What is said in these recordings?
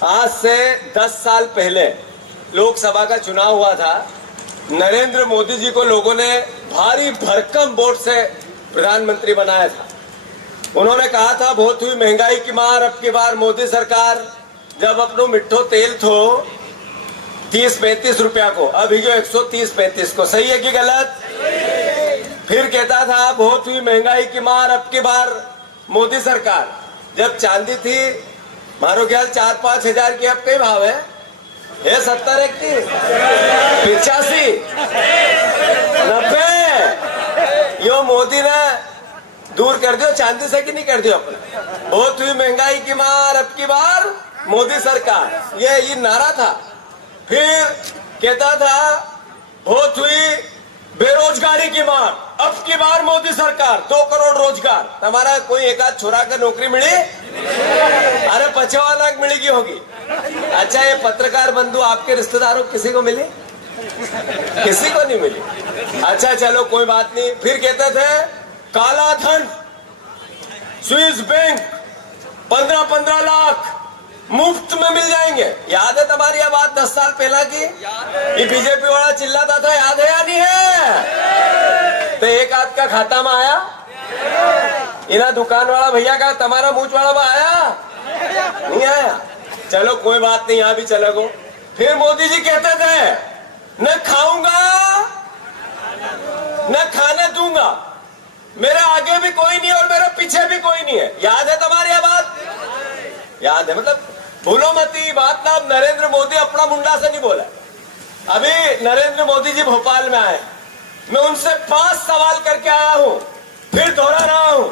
आज से 10 साल पहले लोकसभा का चुनाव हुआ था। नरेंद्र मोदी जी को लोगों ने भारी भरकम वोट से प्रधानमंत्री बनाया था। उन्होंने कहा था बहुत हुई महंगाई की मार, अब की बार मोदी सरकार। जब अपनो मिठो तेल थो 30-35 रुपया को, अभी जो 130-35 को, सही है कि गलत? फिर कहता था बहुत हुई महंगाई की मार, अब की बार मोदी सरकार। जब चांदी थी मारो ख्याल 4-5 हजार की, अब कई भाव है? 70, 85, 90। यो मोदी ने दूर कर दियो चांदी से कि नहीं कर दियो अपने। बहुत हुई महंगाई की मार, अब की बार मोदी सरकार, ये नारा था। फिर कहता था बहुत हुई बेरोजगारी की मार, अब की बार मोदी सरकार, 2 करोड़ रोजगार। हमारा कोई एक आध छोरा का नौकरी मिली? अरे 55 लाख मिलेगी होगी। अच्छा, ये पत्रकार बंधु आपके रिश्तेदारों किसी को मिली? किसी को नहीं मिली। अच्छा चलो कोई बात नहीं। फिर कहते थे काला धन, स्विस बैंक 15-15 लाख मुफ्त में मिल जाएंगे। याद है तुम्हारी यह बात 10 साल पहला की? ये बीजेपी वाला चिल्लाता था, याद है या नहीं है? तो एक आध का खाता में आया? इना दुकान वाला भैया का, तुम्हारा मूछ वाला में आया? नहीं आया। चलो कोई बात नहीं, यहां भी चलेगो। फिर मोदी जी कहते थे न खाऊंगा न खाने दूंगा, मेरे आगे भी कोई नहीं और मेरे पीछे भी कोई नहीं है। याद है तुम्हारी यह बात? याद है, मतलब भूलो मती बात ना। नरेंद्र मोदी अपना मुंडा से नहीं बोला। अभी नरेंद्र मोदी जी भोपाल में आए, मैं उनसे 5 सवाल करके आया हूं, फिर दोहरा रहा हूं।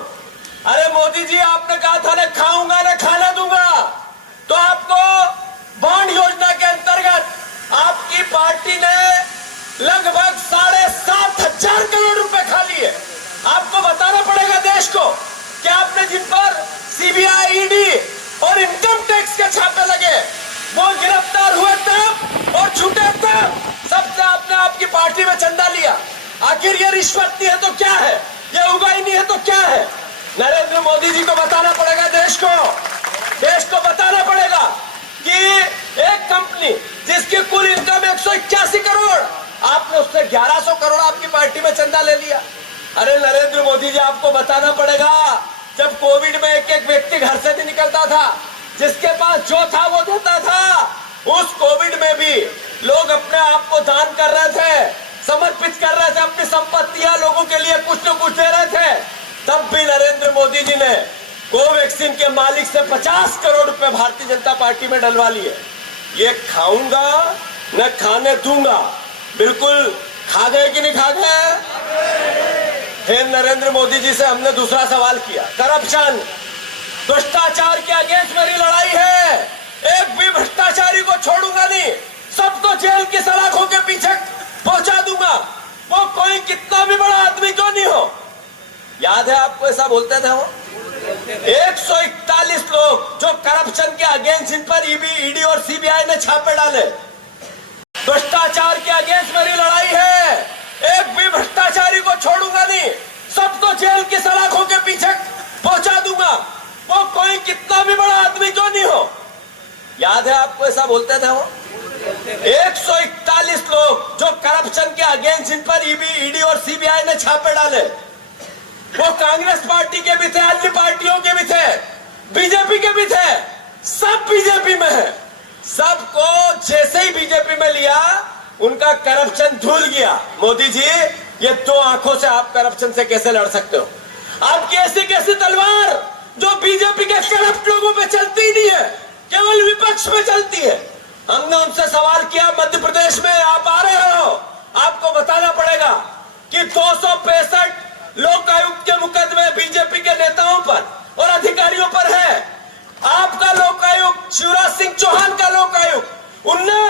अरे मोदी जी, आपने कहा था न खाऊंगा न खाना दूंगा, तो आपको बॉन्ड योजना के अंतर्गत आपकी पार्टी ने लगभग 7,500 करोड़ रुपए खा लिए। आपको बताना पड़ेगा देश को कि आपने जिन पर सीबीआई, ईडी और इनकम टैक्स के छापे लगे, वो गिरफ्तार हुए तब और छूटे तब, सबसे आपने आपकी पार्टी में चंदा लिया। आखिर ये रिश्वत नहीं है तो क्या है? ये उगाई नहीं है तो क्या है? नरेंद्र मोदी जी को बताना पड़ेगा देश को बताना पड़ेगा कि एक कंपनी जिसकी कुल इनकम 181 करोड़, आपने उससे 1100 करोड़ आपकी पार्टी में चंदा ले लिया। अरे नरेंद्र मोदी जी, आपको बताना पड़ेगा, जब कोविड में एक व्यक्ति घर से नहीं निकलता था, जिसके पास जो था वो देता था, उस कोविड में भी लोग अपने आप को दान कर रहे थे, समर्पित कर रहे थे, अपनी संपत्तियां लोगों के लिए कुछ न कुछ दे रहे थे। तब भी नरेंद्र मोदी जी ने कोवैक्सीन के मालिक से 50 करोड़ रुपए भारतीय जनता पार्टी में डलवा लिए। ये खाऊंगा न खाने दूंगा, बिल्कुल खा गए कि नहीं खा गए? फिर नरेंद्र मोदी जी से हमने दूसरा सवाल किया, करप्शन, भ्रष्टाचार के अगेंस्ट मेरी लड़ाई है, एक भी भ्रष्टाचारी को छोड़ूंगा नहीं, सबको जेल की सलाखों के पीछे पहुंचा दूंगा, वो कोई कितना भी बड़ा आदमी क्यों नहीं हो। याद है आपको ऐसा बोलते थे वो? 141 लोग जो करप्शन के अगेंस्ट, जिन पर ईडी और सीबीआई ने छापे डाले। भ्रष्टाचार के अगेंस्ट मेरी लड़ाई है, एक भी भ्रष्टाचारी को छोड़ूंगा नहीं, सबको जेल की सलाखों के पीछे पहुंचा दूंगा, वो कोई कितना भी बड़ा आदमी क्यों नहीं हो। याद है आपको ऐसा बोलते थे वो? 141 लोग जो करप्शन के अगेंस्ट, जिन पर ईडी और सीबीआई ने छापे डाले, वो कांग्रेस पार्टी के भी थे, अन्य पार्टियों के भी थे, बीजेपी के भी थे, सब बीजेपी में है। सबको जैसे ही बीजेपी में लिया, उनका करप्शन धुल गया। मोदी जी, ये 2 आंखों से आप करप्शन से कैसे लड़ सकते हो? आपकी ऐसी कैसी तलवार जो बीजेपी के करप्ट लोगों पे चलती नहीं है, केवल विपक्ष में चलती है। हमने उनसे सवाल किया, मध्य प्रदेश में आप आ रहे हो, आपको बताना पड़ेगा कि 265 लोकायुक्त के मुकदमे बीजेपी के नेताओं पर और अधिकारियों पर है। आपका लोकायुक्त, शिवराज सिंह चौहान का लोकायुक्त, उनने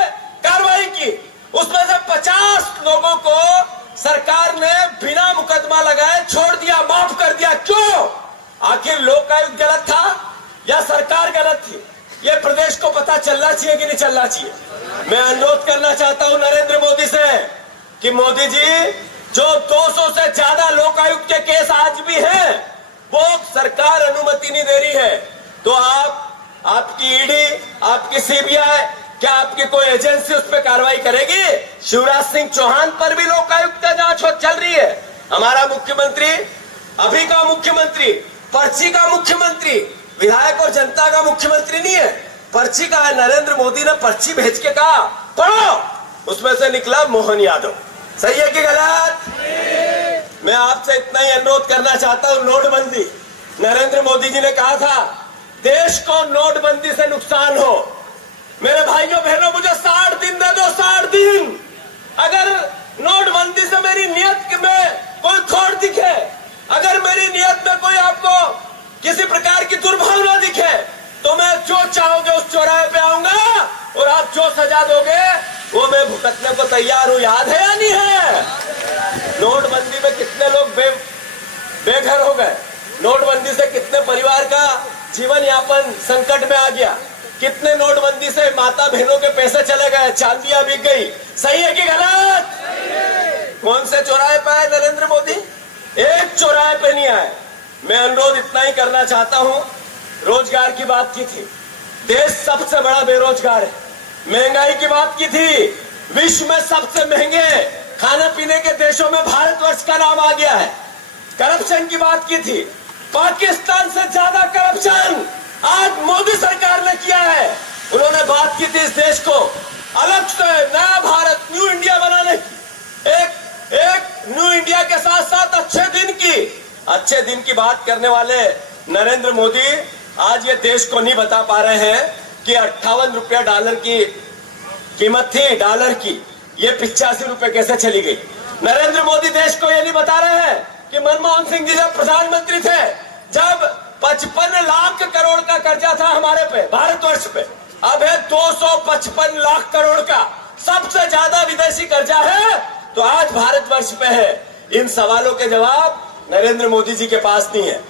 कार्रवाई की, उसमें से 50 लोगों को सरकार ने बिना मुकदमा लगाए छोड़ दिया, माफ कर दिया। क्यों? आखिर लोकायुक्त गलत था या सरकार गलत थी? ये प्रदेश को पता चलना चाहिए कि नहीं चलना चाहिए। मैं अनुरोध करना चाहता हूं नरेंद्र मोदी से कि मोदी जी, जो 200 से ज्यादा लोकायुक्त के केस आज भी हैं, वो सरकार अनुमति नहीं दे रही है, तो आप आपकी ईडी, आपकी सीबीआई, क्या आपकी कोई एजेंसी उस पर कार्रवाई करेगी? शिवराज सिंह चौहान पर भी लोकायुक्त का जांच चल रही है। हमारा मुख्यमंत्री, अभी का मुख्यमंत्री, पर्ची का मुख्यमंत्री, विधायक और जनता का मुख्यमंत्री नहीं है, पर्ची का है। नरेंद्र मोदी ने पर्ची भेज के कहा पढ़ो, उसमें से निकला मोहन यादव। सही है कि गलत? मैं आपसे इतना ही अनुरोध करना चाहता हूं, नोटबंदी, नरेंद्र मोदी जी ने कहा था देश को नोटबंदी से नुकसान हो। मेरे भाइयों बहनों, मुझे 60 दिन दे दो, 60 दिन। अगर नोटबंदी से मेरी नियत में कोई खोट दिखे, अगर मेरी नियत में कोई आपको किसी प्रकार की दुर्भावना दिखे, तो मैं जो चाहोगे उस चौराहे पे आऊंगा और आप जो सजा दोगे वो मैं भुगतने को तैयार हूं। याद है या नहीं है? नोटबंदी में कितने लोग बेघर हो गए, नोटबंदी से कितने परिवार का जीवन यापन संकट में आ गया, कितने नोटबंदी से माता बहनों के पैसे चले गए, चांदियां बिक गई। सही है कि गलत? कौन से चौराहे पे आए नरेंद्र मोदी? एक चौराहे पे नहीं आए। मैं अनुरोध इतना ही करना चाहता हूं, रोजगार की बात की थी, देश सबसे बड़ा बेरोजगार है। महंगाई की बात की थी, विश्व में सबसे महंगे खाने पीने के देशों में भारतवर्ष का नाम आ गया है। करप्शन की बात की थी, पाकिस्तान से ज्यादा करप्शन आज मोदी सरकार ने किया है। उन्होंने बात की थी इस देश को अलग से नया भारत, न्यू इंडिया बनाने की। एक न्यू इंडिया के साथ साथ अच्छे दिन की बात करने वाले नरेंद्र मोदी आज ये देश को नहीं बता पा रहे हैं कि 58 रुपया डॉलर की कीमत थी, डॉलर की, ये 85 रुपए कैसे चली गई। नरेंद्र मोदी देश को ये नहीं बता रहे हैं कि मनमोहन सिंह जी जब प्रधानमंत्री थे, जब 55 लाख करोड़ का कर्जा था हमारे पे, भारतवर्ष पे, अब है 255 लाख करोड़ का। सबसे ज्यादा विदेशी कर्जा है तो आज भारतवर्ष पे है। इन सवालों के जवाब नरेंद्र मोदी जी के पास नहीं है।